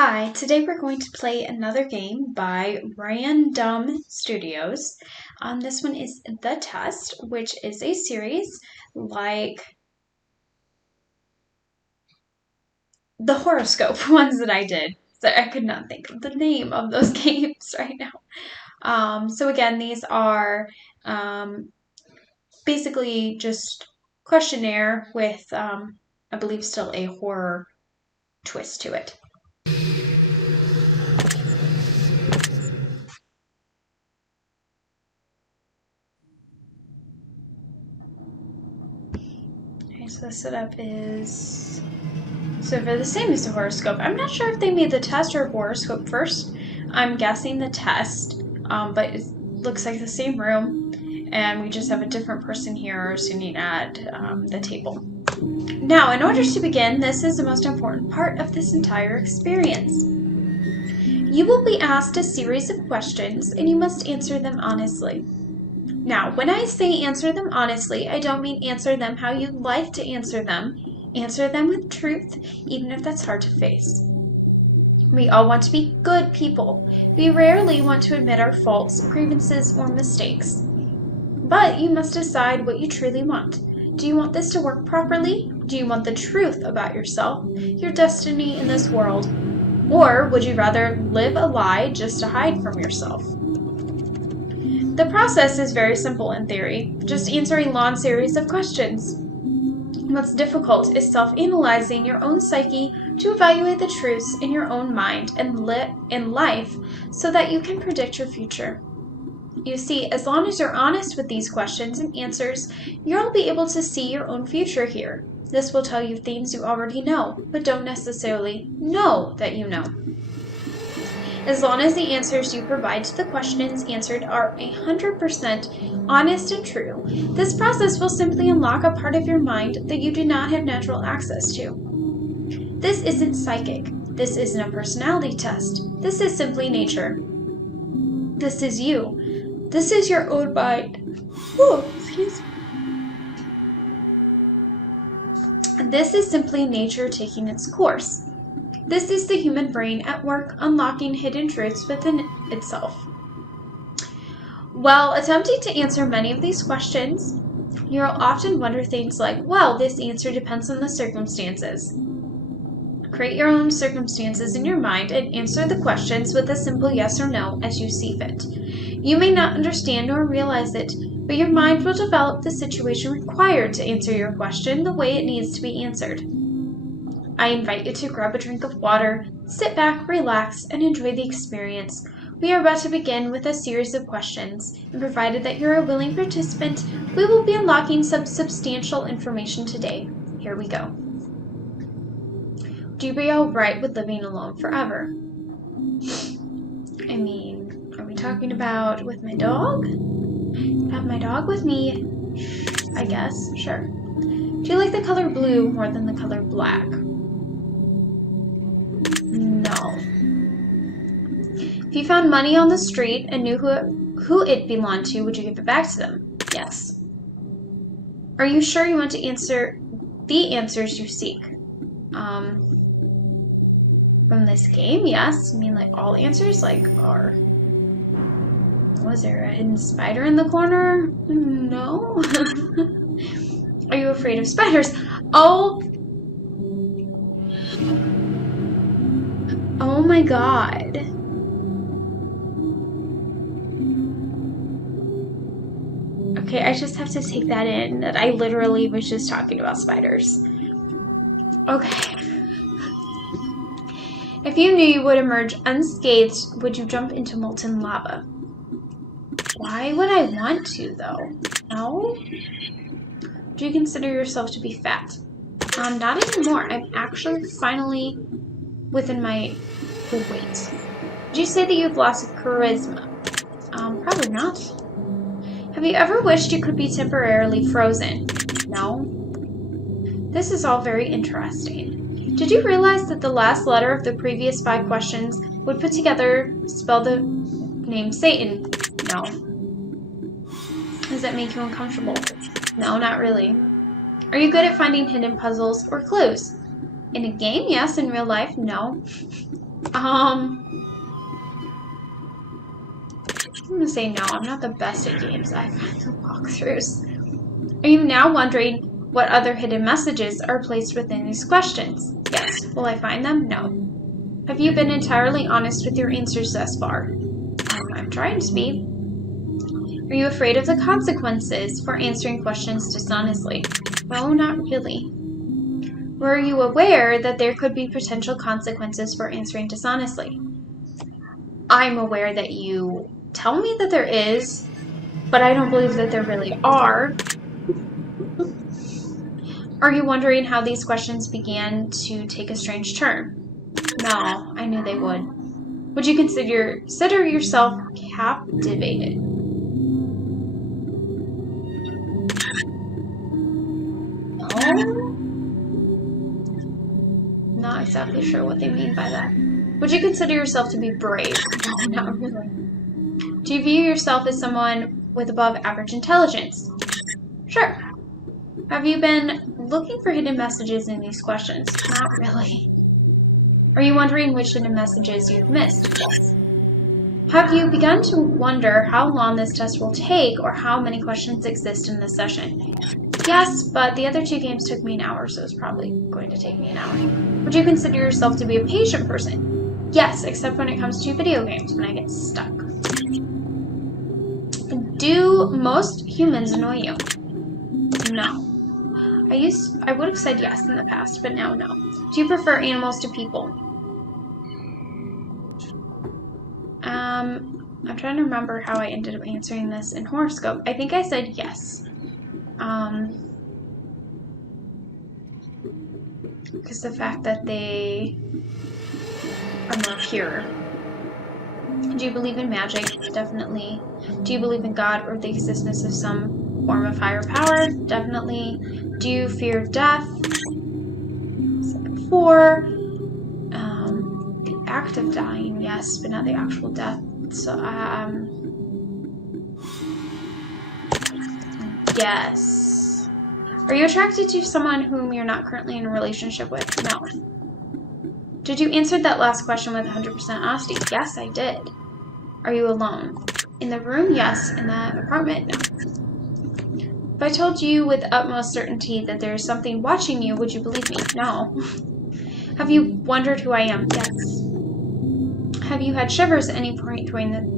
Hi, today we're going to play another game by Random Studios. This one is The Test, which is a series like the horoscope ones that I did. So I could not think of the name of those games right now. So again, these are basically just questionnaire with, I believe, still a horror twist to it. So the setup is so for the same as the horoscope. I'm not sure if they made the test or horoscope first. I'm guessing the test, but it looks like the same room, and we just have a different person here sitting at the table. Now, in order to begin, this is the most important part of this entire experience. You will be asked a series of questions, and you must answer them honestly. Now, when I say answer them honestly, I don't mean answer them how you'd like to answer them. Answer them with truth, even if that's hard to face. We all want to be good people. We rarely want to admit our faults, grievances, or mistakes. But you must decide what you truly want. Do you want this to work properly? Do you want the truth about yourself, your destiny in this world? Or would you rather live a lie just to hide from yourself? The process is very simple in theory, just answering long series of questions. What's difficult is self-analyzing your own psyche to evaluate the truths in your own mind and in life so that you can predict your future. You see, as long as you're honest with these questions and answers, you'll be able to see your own future here. This will tell you things you already know, but don't necessarily know that you know. As long as the answers you provide to the questions answered are 100% honest and true, this process will simply unlock a part of your mind that you do not have natural access to. This isn't psychic. This isn't a personality test. This is simply nature. This is you. This is your own mind. Oh, excuse me. This is simply nature taking its course. This is the human brain at work unlocking hidden truths within itself. While attempting to answer many of these questions, you'll often wonder things like, well, this answer depends on the circumstances. Create your own circumstances in your mind and answer the questions with a simple yes or no as you see fit. You may not understand or realize it, but your mind will develop the situation required to answer your question the way it needs to be answered. I invite you to grab a drink of water, sit back, relax, and enjoy the experience. We are about to begin with a series of questions, and provided that you're a willing participant, we will be unlocking some substantial information today. Here we go. Would you be alright with living alone forever? I mean, are we talking about with my dog? Have my dog with me, I guess, sure. Do you like the color blue more than the color black? No. If you found money on the street and knew who it belonged to, would you give it back to them? Yes. Are you sure you want to answer the answers you seek? From this game, yes. I mean, like, all answers, like, are... Was there a hidden spider in the corner? No. Are you afraid of spiders? Oh my god. Okay, I just have to take that in, that I literally was just talking about spiders. Okay. If you knew you would emerge unscathed, would you jump into molten lava? Why would I want to, though? No? Do you consider yourself to be fat? Not anymore. I'm actually finally within my weight. Did you say that you've lost charisma? Probably not. Have you ever wished you could be temporarily frozen? No. This is all very interesting. Did you realize that the last letter of the previous 5 questions would put together spell the name Satan? No. Does that make you uncomfortable? No, not really. Are you good at finding hidden puzzles or clues? In a game, yes. In real life, no. I'm gonna say no. I'm not the best at games. I find the walkthroughs. Are you now wondering what other hidden messages are placed within these questions? Yes. Will I find them? No. Have you been entirely honest with your answers thus far? I'm trying to be. Are you afraid of the consequences for answering questions dishonestly? No, not really. Were you aware that there could be potential consequences for answering dishonestly? I'm aware that you tell me that there is, but I don't believe that there really are. Are you wondering how these questions began to take a strange turn? No, I knew they would. Would you consider yourself captivated? No? Not exactly sure what they mean by that. Would you consider yourself to be brave? No, not really. Do you view yourself as someone with above average intelligence? Sure. Have you been looking for hidden messages in these questions? Not really. Are you wondering which hidden messages you've missed? Yes. Have you begun to wonder how long this test will take or how many questions exist in this session? Yes, but the other two games took me an hour, so it's probably going to take me an hour. Would you consider yourself to be a patient person? Yes, except when it comes to video games, when I get stuck. Do most humans annoy you? No. I would have said yes in the past, but now no. Do you prefer animals to people? I'm trying to remember how I ended up answering this in horoscope. I think I said yes. Because the fact that they are more pure. Do you believe in magic? Definitely. Do you believe in God or the existence of some form of higher power? Definitely. Do you fear death? 4. The act of dying, yes, but not the actual death. So, yes. Are you attracted to someone whom you're not currently in a relationship with? No. Did you answer that last question with 100% honesty? Yes, I did. Are you alone? In the room? Yes. In the apartment? No. If I told you with utmost certainty that there is something watching you, would you believe me? No. Have you wondered who I am? Yes. Have you had shivers at any point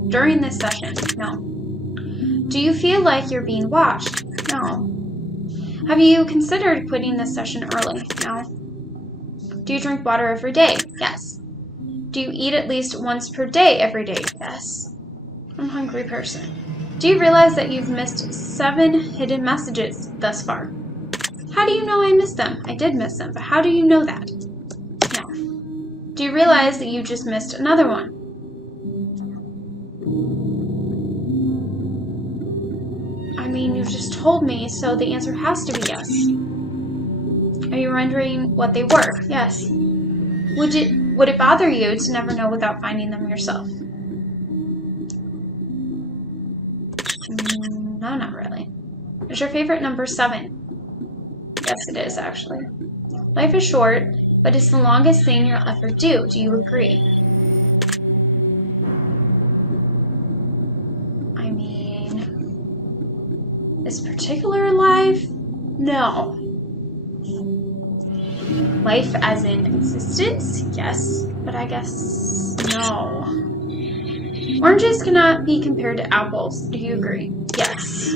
during this session? No. Do you feel like you're being watched? No. Have you considered quitting this session early? No. Do you drink water every day? Yes. Do you eat at least once per day every day? Yes. I'm a hungry person. Do you realize that you've missed 7 hidden messages thus far? How do you know I missed them? I did miss them, but how do you know that? No. Do you realize that you just missed another one? I mean, you just told me, so the answer has to be yes. Are you wondering what they were? Yes. Would it bother you to never know without finding them yourself? No, not really. Is your favorite number 7? Yes, it is, actually. Life is short, but it's the longest thing you'll ever do. Do you agree? I mean, this particular life? No. Life as in existence? Yes, but I guess no. Oranges cannot be compared to apples. Do you agree? Yes.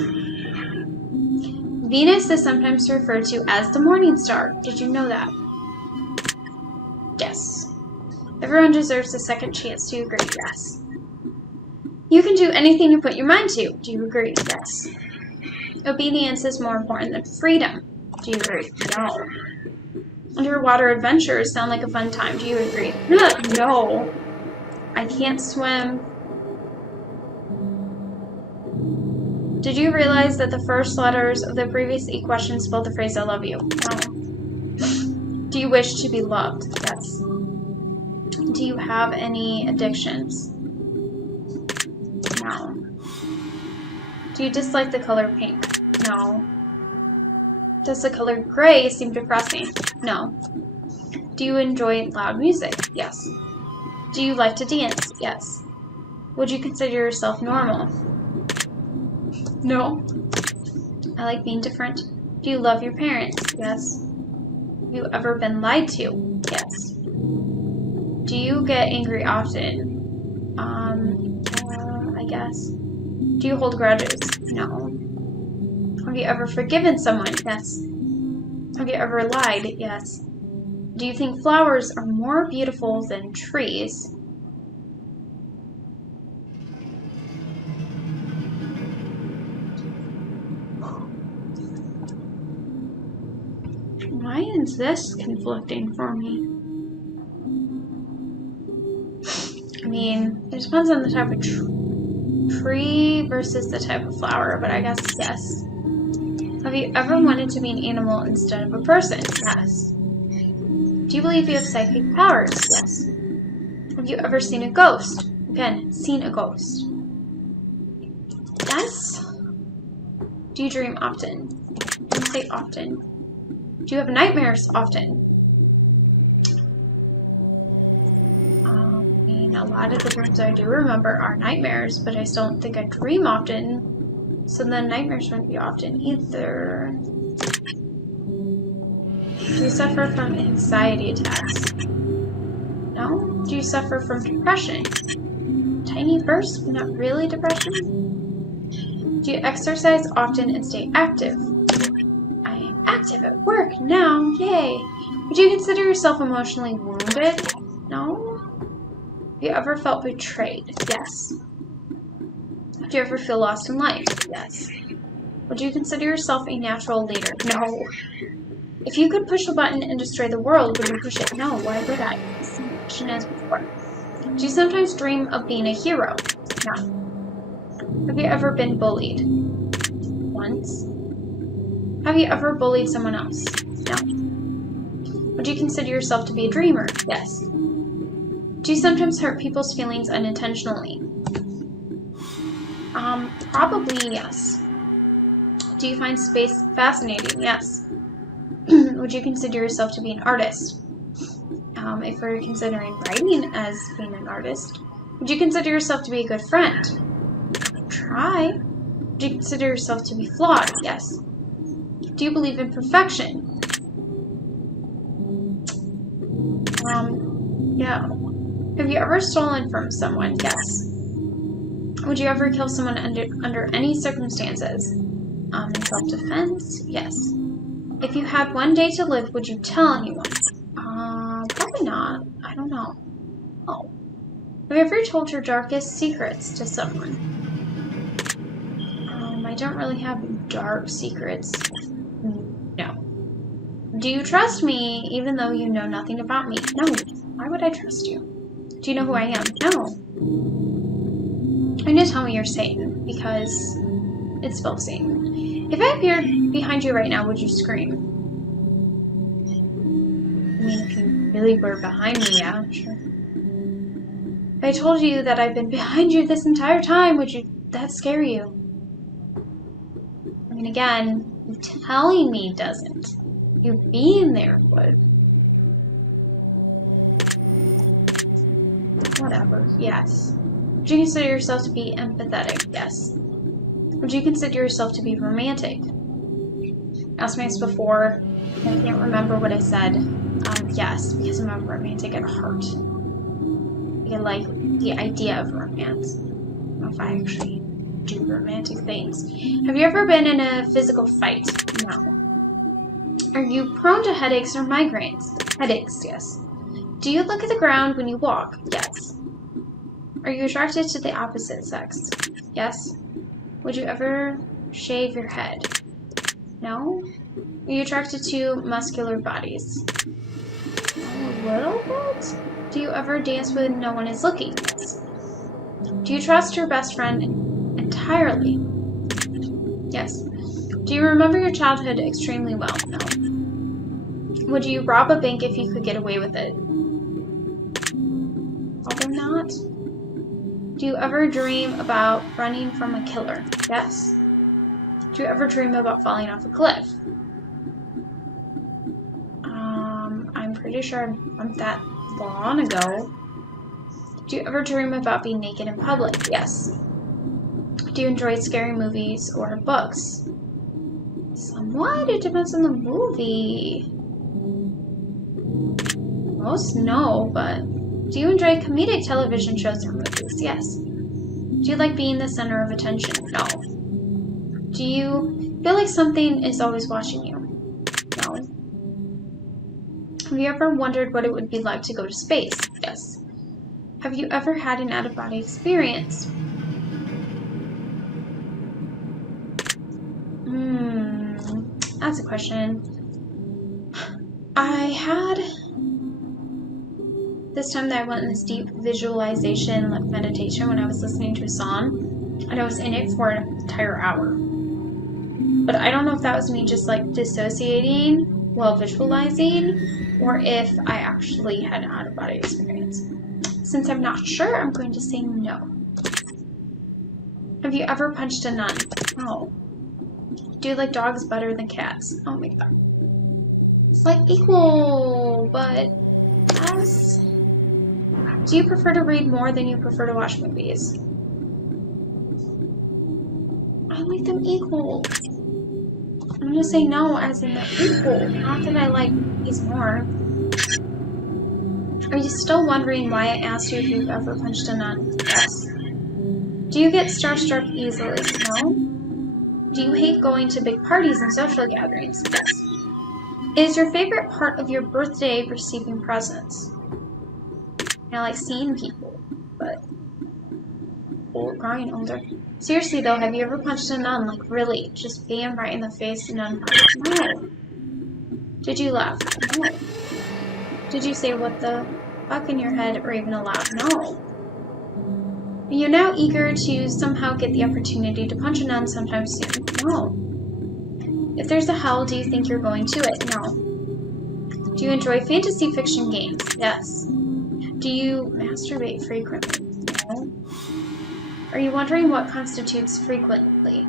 Venus is sometimes referred to as the morning star. Did you know that? Yes. Everyone deserves a second chance. Do you agree? Yes. You can do anything you put your mind to. Do you agree? Yes. Obedience is more important than freedom. Do you agree? No. Underwater adventures sound like a fun time. Do you agree? No. I can't swim. Did you realize that the first letters of the previous 8 questions spelled the phrase I love you? No. Do you wish to be loved? Yes. Do you have any addictions? No. Do you dislike the color pink? No. Does the color gray seem depressing? No. Do you enjoy loud music? Yes. Do you like to dance? Yes. Would you consider yourself normal? No. I like being different. Do you love your parents? Yes. Have you ever been lied to? Yes. Do you get angry often? I guess. Do you hold grudges? No. Have you ever forgiven someone? Yes. Have you ever lied? Yes. Do you think flowers are more beautiful than trees? Why is this conflicting for me? I mean, it depends on the type of tree versus the type of flower, but I guess yes. Have you ever wanted to be an animal instead of a person? Yes. Do you believe you have psychic powers? Yes. Have you ever seen a ghost? Again, seen a ghost. Yes. Do you dream often? Don't say often. Do you have nightmares often? A lot of the dreams I do remember are nightmares, but I still don't think I dream often. So then nightmares wouldn't be often either. Do you suffer from anxiety attacks? No? Do you suffer from depression? Tiny bursts, but not really depression? Do you exercise often and stay active? I am active at work now, yay! Would you consider yourself emotionally wounded? No? Have you ever felt betrayed? Yes. Do you ever feel lost in life? Yes. Would you consider yourself a natural leader? No. If you could push a button and destroy the world, would you push it? No. Why would I? Same question as before. Do you sometimes dream of being a hero? No. Have you ever been bullied? Once. Have you ever bullied someone else? No. Would you consider yourself to be a dreamer? Yes. Do you sometimes hurt people's feelings unintentionally? Probably yes. Do you find space fascinating? Yes. Would you consider yourself to be an artist? If we're considering writing as being an artist. Would you consider yourself to be a good friend? Try. Would you consider yourself to be flawed? Yes. Do you believe in perfection? Yeah. Have you ever stolen from someone? Yes. Would you ever kill someone under any circumstances? In self-defense? Yes. If you had one day to live, would you tell anyone? Probably not. I don't know. Oh. Have you ever told your darkest secrets to someone? I don't really have dark secrets. No. Do you trust me even though you know nothing about me? No. Why would I trust you? Do you know who I am? No. I'm gonna tell me you're Satan because it's spelled Satan. If I appeared behind you right now, would you scream? I mean, if you really were behind me, yeah, sure. If I told you that I've been behind you this entire time, would that scare you? I mean, again, telling me doesn't. You being there would. Whatever, yes. Would you consider yourself to be empathetic? Yes. Would you consider yourself to be romantic? Asked me this before. I can't remember what I said. Yes, because I'm a romantic at heart. I like the idea of romance. I don't know if I actually do romantic things. Have you ever been in a physical fight? No. Are you prone to headaches or migraines? Headaches, yes. Do you look at the ground when you walk? Yes. Are you attracted to the opposite sex? Yes. Would you ever shave your head? No. Are you attracted to muscular bodies? A little bit. Do you ever dance when no one is looking? Yes. Do you trust your best friend entirely? Yes. Do you remember your childhood extremely well? No. Would you rob a bank if you could get away with it? Probably not. Do you ever dream about running from a killer? Yes. Do you ever dream about falling off a cliff? I'm pretty sure I'm that long ago. Do you ever dream about being naked in public? Yes. Do you enjoy scary movies or books? Somewhat. It depends on the movie. Most no, but do you enjoy comedic television shows or movies? Yes. Do you like being the center of attention? No. Do you feel like something is always watching you? No. Have you ever wondered what it would be like to go to space? Yes. Have you ever had an out-of-body experience? That's a question. I had this time that I went in this deep visualization, like meditation, when I was listening to a song, and I was in it for an entire hour. But I don't know if that was me just like dissociating while visualizing, or if I actually had an out-of-body experience. Since I'm not sure, I'm going to say no. Have you ever punched a nun? No. Do you like dogs better than cats? Oh my god. It's like equal, but as... Do you prefer to read more than you prefer to watch movies? I like them equal. I'm gonna say no, as in they're equal. Not that I like these more. Are you still wondering why I asked you if you've ever punched a nun? Yes. Do you get starstruck easily? No. Do you hate going to big parties and social gatherings? Yes. Is your favorite part of your birthday receiving presents? I like seeing people, but growing older. Seriously though, have you ever punched a nun? Like really, just bam right in the face and nun? No. Did you laugh? No. Did you say what the fuck in your head or even aloud? No. Are you now eager to somehow get the opportunity to punch a nun sometime soon? No. If there's a hell, do you think you're going to it? No. Do you enjoy fantasy fiction games? Yes. Do you masturbate frequently? No. Are you wondering what constitutes frequently?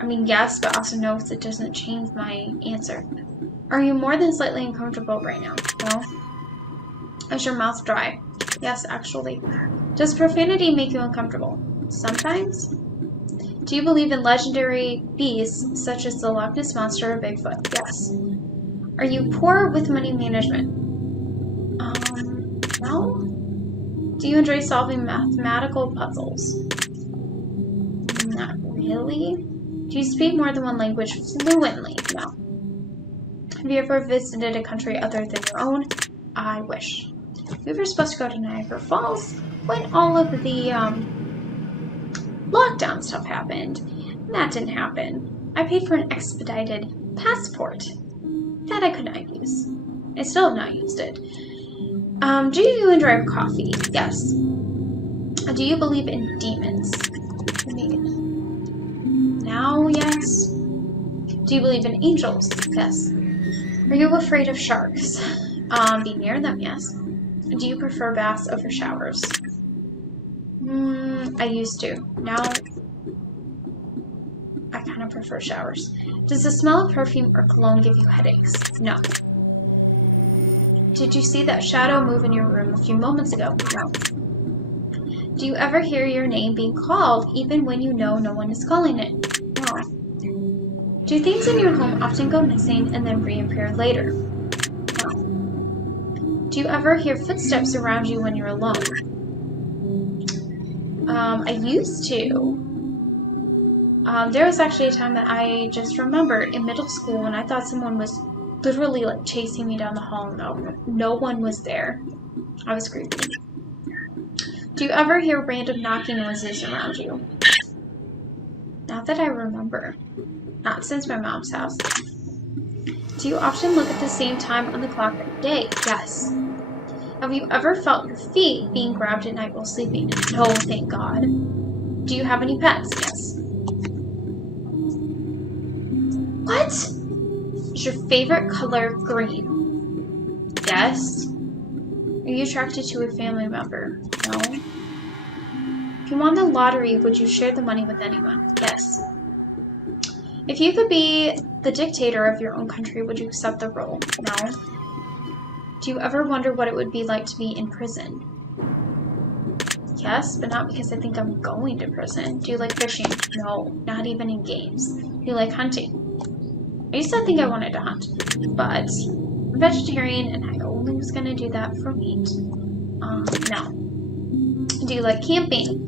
I mean, yes, but also no, because it doesn't change my answer. Are you more than slightly uncomfortable right now? No. Is your mouth dry? Yes, actually. Does profanity make you uncomfortable? Sometimes. Do you believe in legendary beasts such as the Loch Ness Monster or Bigfoot? Yes. Are you poor with money management? No. Do you enjoy solving mathematical puzzles? Not really. Do you speak more than one language fluently? No. Have you ever visited a country other than your own? I wish. We were supposed to go to Niagara Falls when all of the lockdown stuff happened. And that didn't happen. I paid for an expedited passport that I could not use. I still have not used it. Do you enjoy coffee? Yes. Do you believe in demons? Now, yes. Do you believe in angels? Yes. Are you afraid of sharks? Be near them, yes. Do you prefer baths over showers? I used to. Now, I kind of prefer showers. Does the smell of perfume or cologne give you headaches? No. Did you see that shadow move in your room a few moments ago? No. Do you ever hear your name being called even when you know no one is calling it? No. Do things in your home often go missing and then reappear later? No. Do you ever hear footsteps around you when you're alone? I used to. There was actually a time that I just remembered in middle school when I thought someone was literally like chasing me down the hall. No one was there. I was creepy. Do you ever hear random knocking noises around you? Not that I remember. Not since my mom's house. Do you often look at the same time on the clock every day? Yes. Have you ever felt your feet being grabbed at night while sleeping? No, thank God. Do you have any pets? Yes. What? Is your favorite color green? Yes. Are you attracted to a family member? No. If you won the lottery, would you share the money with anyone? Yes. If you could be the dictator of your own country, would you accept the role? No. Do you ever wonder what it would be like to be in prison? Yes, but not because I think I'm going to prison. Do you like fishing? No, not even in games. Do you like hunting? I used to think I wanted to hunt, but I'm vegetarian and I only was going to do that for meat. No. Do you like camping?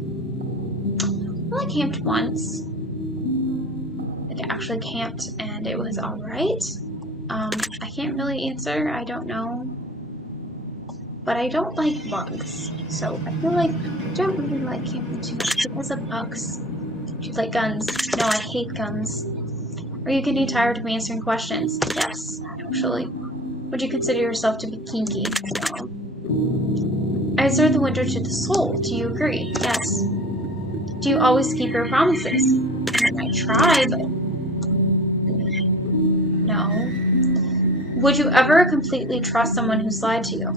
Well, I camped once. Like, I actually camped and it was alright. I can't really answer. I don't know. But I don't like bugs. So I feel like I don't really like camping too much because of bugs. Do you like guns? No, I hate guns. Are you getting tired of me answering questions? Yes, actually. Would you consider yourself to be kinky? No. I observe the window to the soul. Do you agree? Yes. Do you always keep your promises? I try, but no. Would you ever completely trust someone who's lied to you?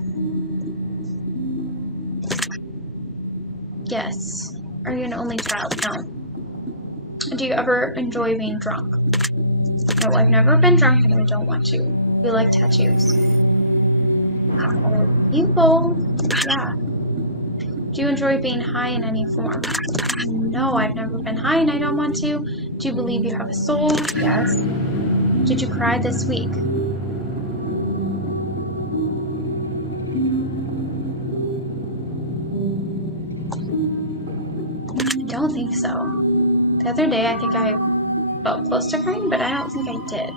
Yes. Are you an only child? No. Do you ever enjoy being drunk? No, I've never been drunk and I don't want to. Do you like tattoos? Evil. Yeah. Do you enjoy being high in any form? No, I've never been high and I don't want to. Do you believe you have a soul? Yes. Did you cry this week? I don't think so. The other day I think I felt close to crying, but I don't think I did.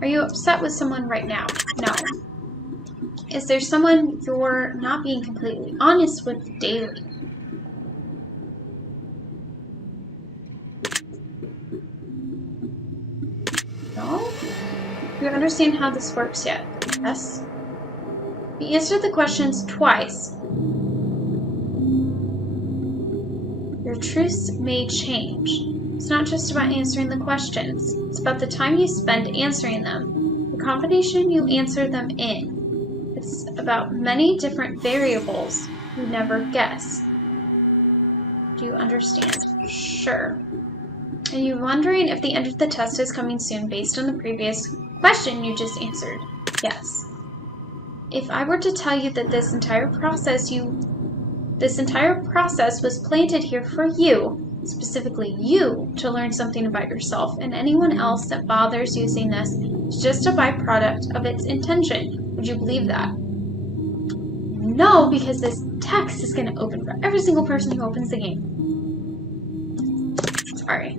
Are you upset with someone right now? No. Is there someone you're not being completely honest with daily? No? Do you understand how this works yet? Yes. You answered the questions twice. Your truths may change. It's not just about answering the questions. It's about the time you spend answering them, the combination you answer them in. It's about many different variables you never guess. Do you understand? Sure. Are you wondering if the end of the test is coming soon based on the previous question you just answered? Yes. If I were to tell you that this entire process was planted here for you, specifically you, to learn something about yourself, and anyone else that bothers using this is just a byproduct of its intention, would you believe that? No, because this text is going to open for every single person who opens the game. Sorry.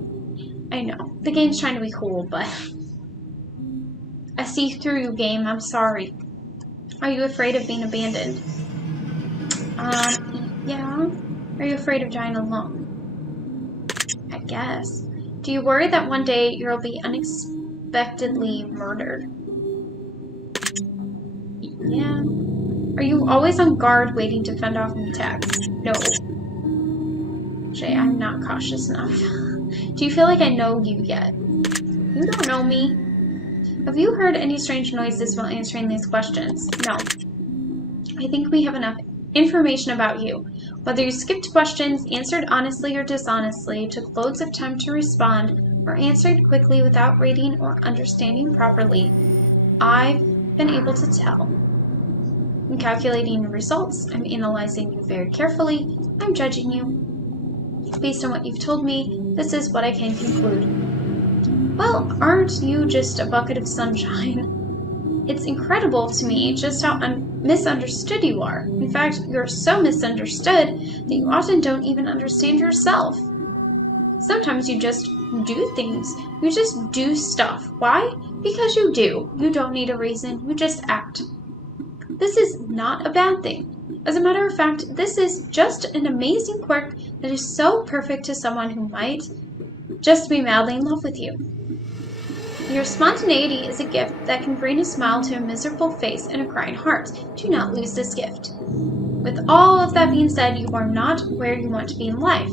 I know. The game's trying to be cool, but I see through you, game. I'm sorry. Are you afraid of being abandoned? Yeah. Are you afraid of dying alone? I guess. Do you worry that one day you'll be unexpectedly murdered? Yeah. Are you always on guard waiting to fend off an attack? No. Jay, I'm not cautious enough. Do you feel like I know you yet? You don't know me. Have you heard any strange noises while answering these questions? No. I think we have enough information about you. Whether you skipped questions, answered honestly or dishonestly, took loads of time to respond, or answered quickly without reading or understanding properly, I've been able to tell. I'm calculating your results. I'm analyzing you very carefully. I'm judging you. Based on what you've told me, this is what I can conclude. Well, aren't you just a bucket of sunshine? It's incredible to me just how misunderstood you are. In fact, you're so misunderstood that you often don't even understand yourself. Sometimes you just do things. You just do stuff. Why? Because you do. You don't need a reason. You just act. This is not a bad thing. As a matter of fact, this is just an amazing quirk that is so perfect to someone who might just be madly in love with you. Your spontaneity is a gift that can bring a smile to a miserable face and a crying heart. Do not lose this gift. With all of that being said, you are not where you want to be in life.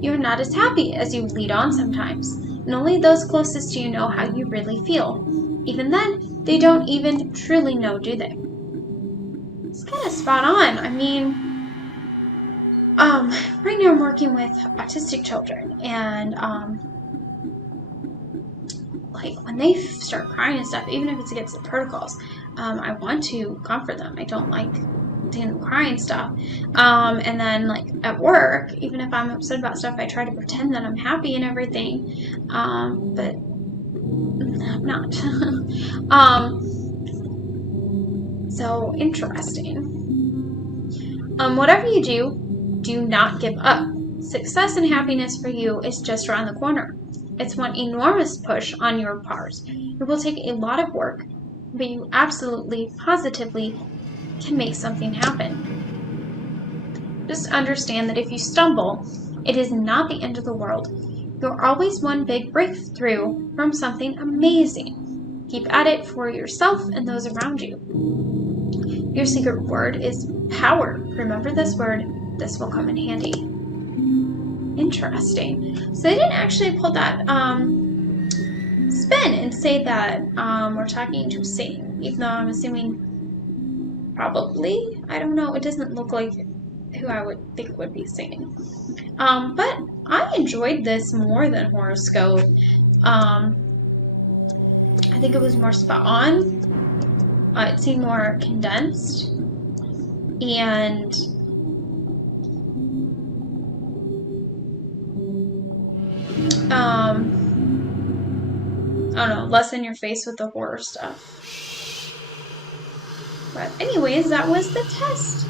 You are not as happy as you lead on sometimes, and only those closest to you know how you really feel. Even then, they don't even truly know, do they? It's kind of spot on. I mean, right now I'm working with autistic children, and like when they start crying and stuff, even if it's against the protocols, I want to comfort them. I don't like crying stuff. And then like at work, even if I'm upset about stuff, I try to pretend that I'm happy and everything. But I'm not. So interesting. Whatever you do not give up. Success and happiness for you is just around the corner. It's one enormous push on your part. It will take a lot of work, but you absolutely, positively can make something happen. Just understand that if you stumble, it is not the end of the world. You're always one big breakthrough from something amazing. Keep at it for yourself and those around you. Your secret word is power. Remember this word. This will come in handy. Interesting. So they didn't actually pull that spin and say that we're talking to Satan, even though I'm assuming probably. I don't know. It doesn't look like who I would think would be Satan. But I enjoyed this more than horoscope. I think it was more spot on. It seemed more condensed. And I don't know, less in your face with the horror stuff. But anyways, that was the test.